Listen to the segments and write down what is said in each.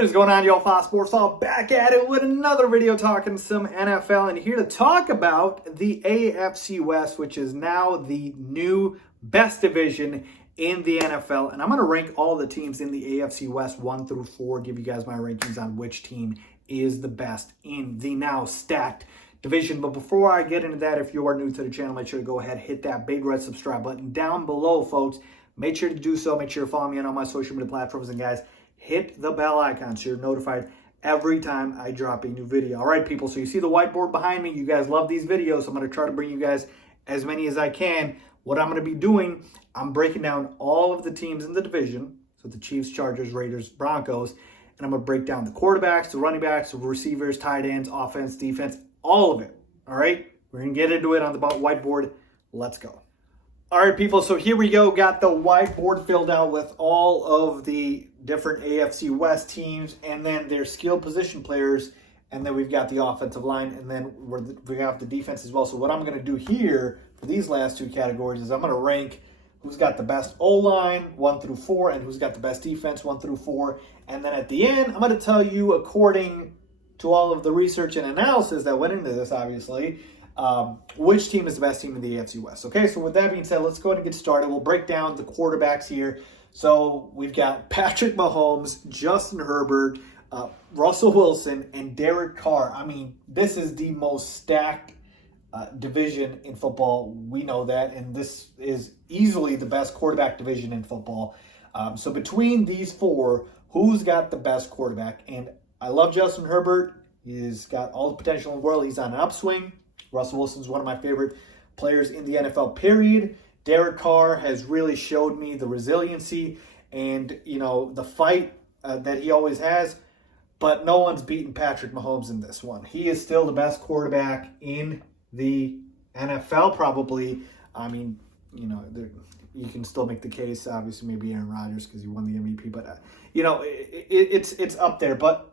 What is going on, y'all? Faiz Sports all back at it with another video talking some NFL, and here to talk about the AFC West, which is now the new best division in the NFL. And I'm going to rank all the teams in the AFC West 1 through 4, give you guys my rankings on which team is the best in the now stacked division. But before I get into that, if you are new to the channel, make sure to go ahead and hit that big red subscribe button down below, folks. Make sure to do so. Make sure to follow me on all my social media platforms, and guys, hit the bell icon so you're notified every time I drop a new video. All right, people, so you see the whiteboard behind me. You guys love these videos, so I'm going to try to bring you guys as many as I can. What I'm going to be doing, I'm breaking down all of the teams in the division, so the Chiefs, Chargers, Raiders, Broncos, and I'm going to break down the quarterbacks, the running backs, the receivers, tight ends, offense, defense, all of it. All right, we're going to get into it on the whiteboard. Let's go. All right, people, so here we go. Got the whiteboard filled out with all of the different AFC West teams and then their skilled position players, and then we've got the offensive line, and then we have the defense as well. So what I'm going to do here for these last two categories is I'm going to rank who's got the best O-line 1 through 4 and who's got the best defense 1 through 4. And then at the end, I'm going to tell you, according to all of the research and analysis that went into this, obviously, which team is the best team in the AFC West. Okay, so with that being said, let's go ahead and get started. We'll break down the quarterbacks here. So we've got Patrick Mahomes, Justin Herbert, Russell Wilson, and Derek Carr. I mean, this is the most stacked division in football. We know that, and this is easily the best quarterback division in football. So between these four, who's got the best quarterback? And I love Justin Herbert. He's got all the potential in the world. He's on an upswing. Russell Wilson's one of my favorite players in the NFL, period. Derek Carr has really showed me the resiliency and, the fight that he always has. But no one's beaten Patrick Mahomes in this one. He is still the best quarterback in the NFL, probably. I mean, you can still make the case, obviously, maybe Aaron Rodgers because he won the MVP. But, it's up there. But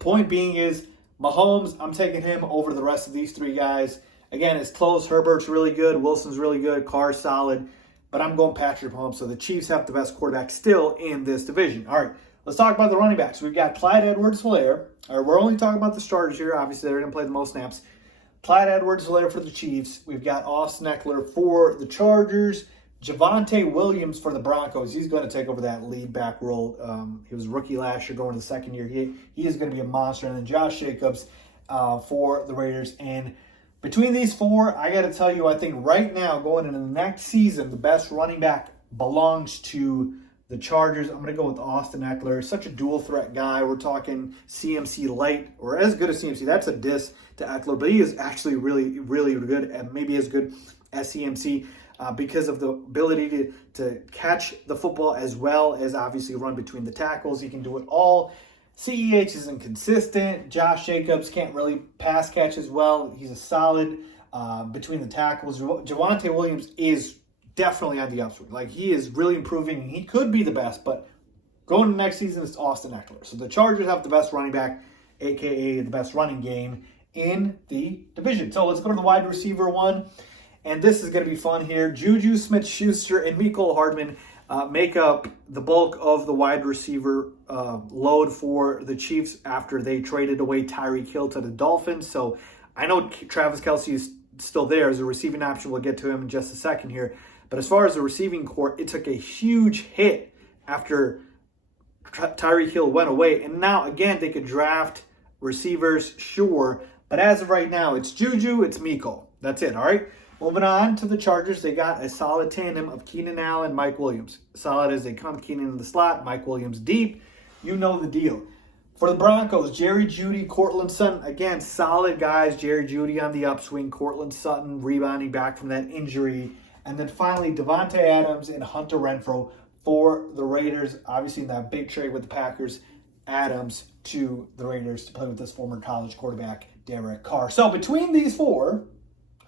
point being is, Mahomes, I'm taking him over the rest of these three guys. Again, it's close. Herbert's really good. Wilson's really good. Carr's solid. But I'm going Patrick Mahomes. So the Chiefs have the best quarterback still in this division. All right, let's talk about the running backs. We've got Clyde Edwards-Helaire. All right, we're only talking about the starters here. Obviously, they're going to play the most snaps. Clyde Edwards-Helaire for the Chiefs. We've got Austin Eckler for the Chargers. Javonte Williams for the Broncos. He's going to take over that lead back role. He was a rookie last year, going to the second year. He is going to be a monster. And then Josh Jacobs for the Raiders. And between these four, I got to tell you, I think right now, going into the next season, the best running back belongs to the Chargers. I'm going to go with Austin Eckler. Such a dual threat guy. We're talking CMC light, or as good as CMC. That's a diss to Eckler, but he is actually really, really good, and maybe as good as CMC. Because of the ability to catch the football as well as obviously run between the tackles. He can do it all. CEH is inconsistent. Josh Jacobs can't really pass catch as well. He's a solid between the tackles. Javonte Williams is definitely on the upswing. Like, he is really improving, and he could be the best, but going to next season, it's Austin Eckler. So the Chargers have the best running back, a.k.a. the best running game in the division. So let's go to the wide receiver one. And this is going to be fun here. Juju Smith-Schuster and Mecole Hardman make up the bulk of the wide receiver load for the Chiefs after they traded away Tyreek Hill to the Dolphins. So I know Travis Kelce is still there as a receiving option. We'll get to him in just a second here. But as far as the receiving core, it took a huge hit after Tyreek Hill went away. And now, again, they could draft receivers, sure. But as of right now, it's Juju, it's Mecole. That's it, all right? Moving on to the Chargers, they got a solid tandem of Keenan Allen, Mike Williams. Solid as they come, Keenan in the slot, Mike Williams deep. You know the deal. For the Broncos, Jerry Jeudy, Courtland Sutton. Again, solid guys. Jerry Jeudy on the upswing, Courtland Sutton rebounding back from that injury. And then finally, Devontae Adams and Hunter Renfrow for the Raiders. Obviously, in that big trade with the Packers, Adams to the Raiders to play with this former college quarterback, Derek Carr. So between these four,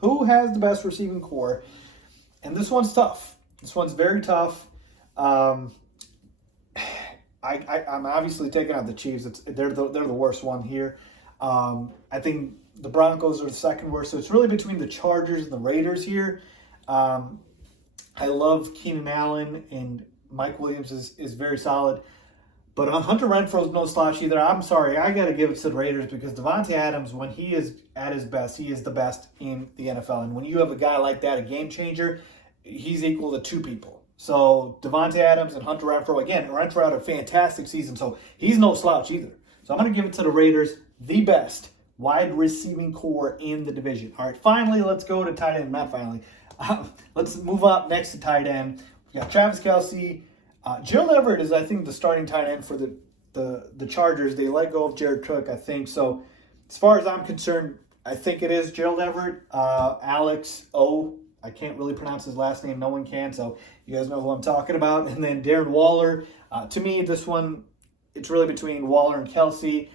who has the best receiving core? And this one's tough. This one's very tough. I'm obviously taking out the Chiefs. They're the worst one here. I think the Broncos are the second worst. So it's really between the Chargers and the Raiders here. I love Keenan Allen, and Mike Williams is very solid. But Hunter Renfro's no slouch either. I'm sorry, I got to give it to the Raiders because Devontae Adams, when he is at his best, he is the best in the NFL. And when you have a guy like that, a game changer, he's equal to two people. So Devontae Adams and Hunter Renfro, again, Renfro had a fantastic season, so he's no slouch either. So I'm going to give it to the Raiders, the best wide receiving core in the division. All right, finally, let's go to tight end. Not finally. Let's move up next to tight end. We got Travis Kelce. Gerald Everett is, I think, the starting tight end for the Chargers. They let go of Jared Cook, I think. So as far as I'm concerned, I think it is Gerald Everett. Alex O. I can't really pronounce his last name. No one can, so you guys know who I'm talking about. And then Darren Waller. To me, this one, it's really between Waller and Kelce.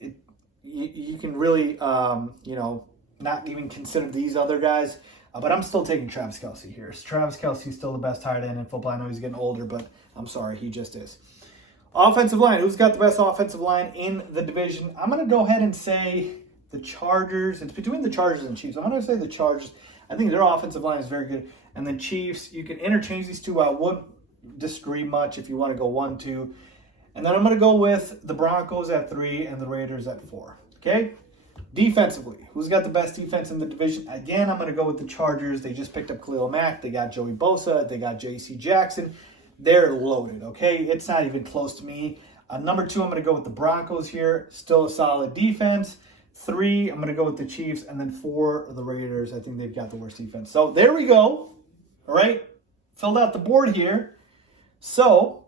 You can really, not even consider these other guys. But I'm still taking Travis Kelce here. Travis Kelce is still the best tight end in football. I know he's getting older, but I'm sorry, he just is. Offensive line. Who's got the best offensive line in the division? I'm going to go ahead and say the Chargers. It's between the Chargers and Chiefs. I'm going to say the Chargers. I think their offensive line is very good. And the Chiefs, you can interchange these two. I wouldn't disagree much if you want to go 1-2. And then I'm going to go with the Broncos at 3 and the Raiders at 4. Okay? Defensively, who's got the best defense in the division? Again, I'm going to go with the Chargers. They just picked up Khalil Mack. They got Joey Bosa. They got J.C. Jackson. They're loaded, okay? It's not even close to me. Number 2, I'm going to go with the Broncos here. Still a solid defense. 3, I'm going to go with the Chiefs. And then 4, the Raiders. I think they've got the worst defense. So there we go. All right? Filled out the board here. So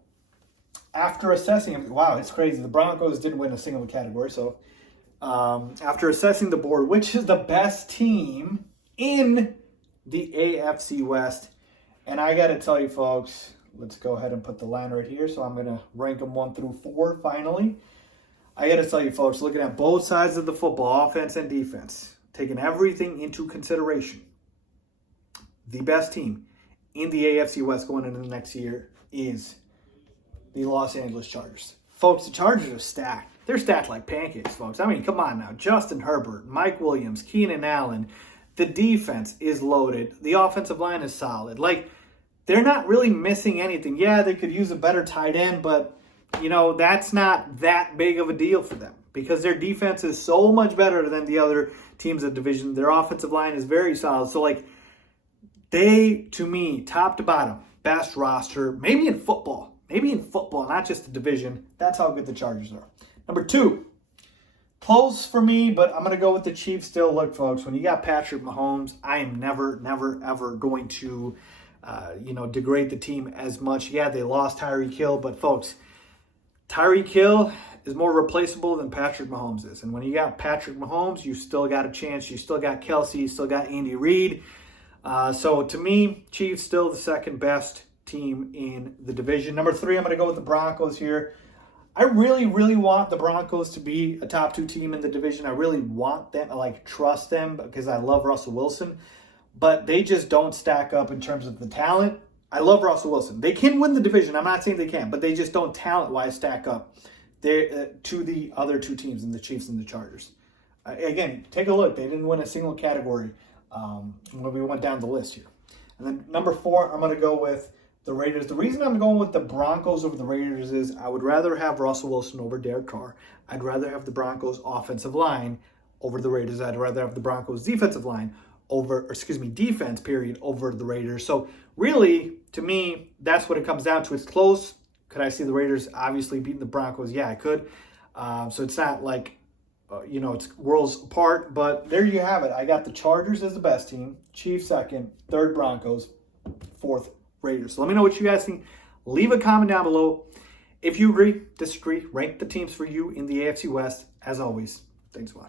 after assessing, wow, it's crazy. The Broncos didn't win a single category, so... after assessing the board, which is the best team in the AFC West? And I got to tell you, folks, let's go ahead and put the line right here. So I'm going to rank them 1 through 4 finally. I got to tell you, folks, looking at both sides of the football, offense and defense, taking everything into consideration, the best team in the AFC West going into the next year is the Los Angeles Chargers. Folks, the Chargers are stacked. They're stacked like pancakes, folks. I mean, come on now. Justin Herbert, Mike Williams, Keenan Allen. The defense is loaded. The offensive line is solid. Like, they're not really missing anything. Yeah, they could use a better tight end, but, that's not that big of a deal for them because their defense is so much better than the other teams of the division. Their offensive line is very solid. So, they, to me, top to bottom, best roster, maybe in football. Maybe in football, not just the division. That's how good the Chargers are. Number 2, close for me, but I'm going to go with the Chiefs still. Look, folks, when you got Patrick Mahomes, I am never, ever going to, degrade the team as much. Yeah, they lost Tyreek Hill, but, folks, Tyreek Hill is more replaceable than Patrick Mahomes is. And when you got Patrick Mahomes, you still got a chance. You still got Kelce. You still got Andy Reid. So, to me, Chiefs still the second best team in the division. Number 3, I'm going to go with the Broncos here. I really, really want the Broncos to be a top 2 team in the division. I really want them. I trust them because I love Russell Wilson. But they just don't stack up in terms of the talent. I love Russell Wilson. They can win the division. I'm not saying they can't, but they just don't talent-wise stack up to the other 2 teams in the Chiefs and the Chargers. Again, take a look. They didn't win a single category when we went down the list here. And then number 4, I'm going to go with the Raiders. The reason I'm going with the Broncos over the Raiders is I would rather have Russell Wilson over Derek Carr. I'd rather have the Broncos offensive line over the Raiders. I'd rather have the Broncos defensive line defense period over the Raiders. So really, to me, that's what it comes down to. It's close. Could I see the Raiders obviously beating the Broncos? Yeah, I could. So it's not like, it's worlds apart. But there you have it. I got the Chargers as the best team, Chiefs second, 3rd Broncos, 4th Raiders. So let me know what you guys think. Leave a comment down below. If you agree, disagree, rank the teams for you in the AFC West. As always, thanks for watching.